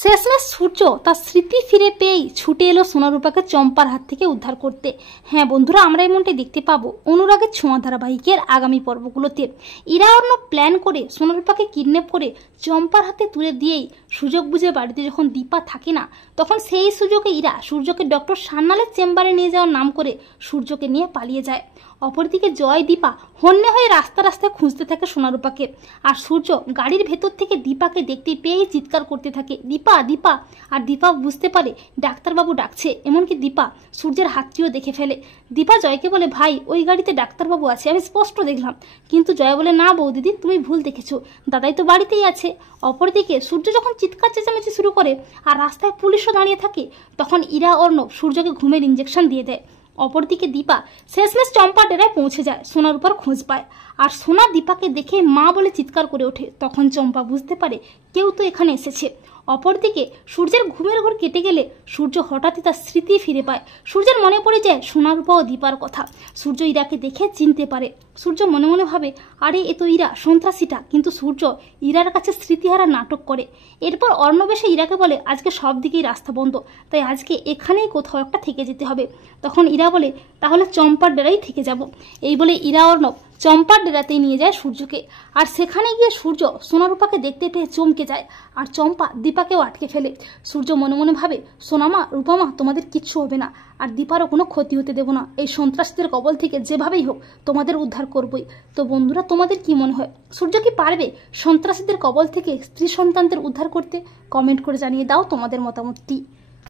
শেষমেশ সূর্য তার স্মৃতি ফিরে পেয়েই ছুটে এলো সোনারূপাকে চম্পার হাত থেকে উদ্ধার করতে। হ্যাঁ বন্ধুরা, আমরা এমনটাই দেখতে পাবো অনুরাগের ছোঁয়া ধারাবাহিকের আগামী পর্বগুলোতে। ইরা অর্ণব প্ল্যান করে সোনারূপাকে কিডন্যাপ করে চম্পার হাতে তুলে দিয়েই সুযোগ বুঝে বাড়িতে যখন দীপা থাকে না, তখন সেই সুযোগে ইরা সূর্যকে ডক্টর সান্যালের চেম্বারে নিয়ে যাওয়ার নাম করে সূর্যকে নিয়ে পালিয়ে যায়। অপরদিকে জয় দীপা হন্যে হয়ে রাস্তা রাস্তায় খুঁজতে থাকে সোনারূপাকে, আর সূর্য গাড়ির ভেতর থেকে দীপাকে দেখতে পেয়েই চিৎকার করতে থাকে, দীপা দীপা। আর দীপা বুঝতে পারে ডাক্তারবাবু ডাকছে, এমনকি দীপা সূর্যের হাতটিও দেখে ফেলে। দীপা জয়কে বলে, ভাই ওই গাড়িতে ডাক্তারবাবু আছে, আমি স্পষ্ট দেখলাম। কিন্তু জয় বলে, না বৌদিদি তুমি ভুল দেখেছো, দাদাই তো বাড়িতেই আছে। অপরদিকে সূর্য যখন চিৎকার চেঁচামেচি শুরু করে আর রাস্তায় পুলিশও দাঁড়িয়ে থাকে, তখন ইরা অর্ণব সূর্যকে ঘুমের ইঞ্জেকশন দিয়ে দেয়। অপরদিকে দীপা শেষমেশ চম্পা ডেরায় পৌঁছে যায়, সোনারূপার খোঁজ পায়। আর সোনা দীপাকে দেখে মা বলে চিৎকার করে ওঠে। তখন চম্পা বুঝতে পারে কেউ তো এখানে এসেছে। অপরদিকে সূর্যের ঘুমের ঘোর কেটে গেলে সূর্য হঠাৎই তার স্মৃতি ফিরে পায়। সূর্যের মনে পড়ে যায় সোনারূপা ও দীপার কথা। সূর্য ইরাকে দেখে চিনতে পারে। সূর্য মনে মনে ভাবে, আরে এ তো ইরা, সন্ত্রাসীটা। কিন্তু সূর্য ইরার কাছে স্মৃতিহারা নাটক করে। এরপর অর্ণব এসে ইরাকে বলে, আজকে সব দিকেই রাস্তা বন্ধ, তাই আজকে এখানেই কোথাও একটা থেকে যেতে হবে। তখন ইরা বলে, তাহলে চম্পার ডেরাই থেকে যাব। এই বলে ইরা অর্ণব চম্পার ডেরাতেই নিয়ে যায় সূর্যকে। আর সেখানে গিয়ে সূর্য সোনারূপাকে দেখতে পেয়ে চমকে যায়, আর চম্পা দীপাকেও আটকে ফেলে। সূর্য মনে মনে ভাবে, সোনামা রূপামা তোমাদের কিচ্ছু হবে না, আর দীপারও কোনো ক্ষতি হতে দেব না। এই সন্ত্রাসীদের কবল থেকে যেভাবেই হোক তোমাদের উদ্ধার করবই। তো বন্ধুরা, তোমাদের কি মনে হয়, সূর্য কি পারবে সন্ত্রাসীদের কবল থেকে স্ত্রী সন্তানদের উদ্ধার করতে? কমেন্ট করে জানিয়ে দাও তোমাদের মতামতটি।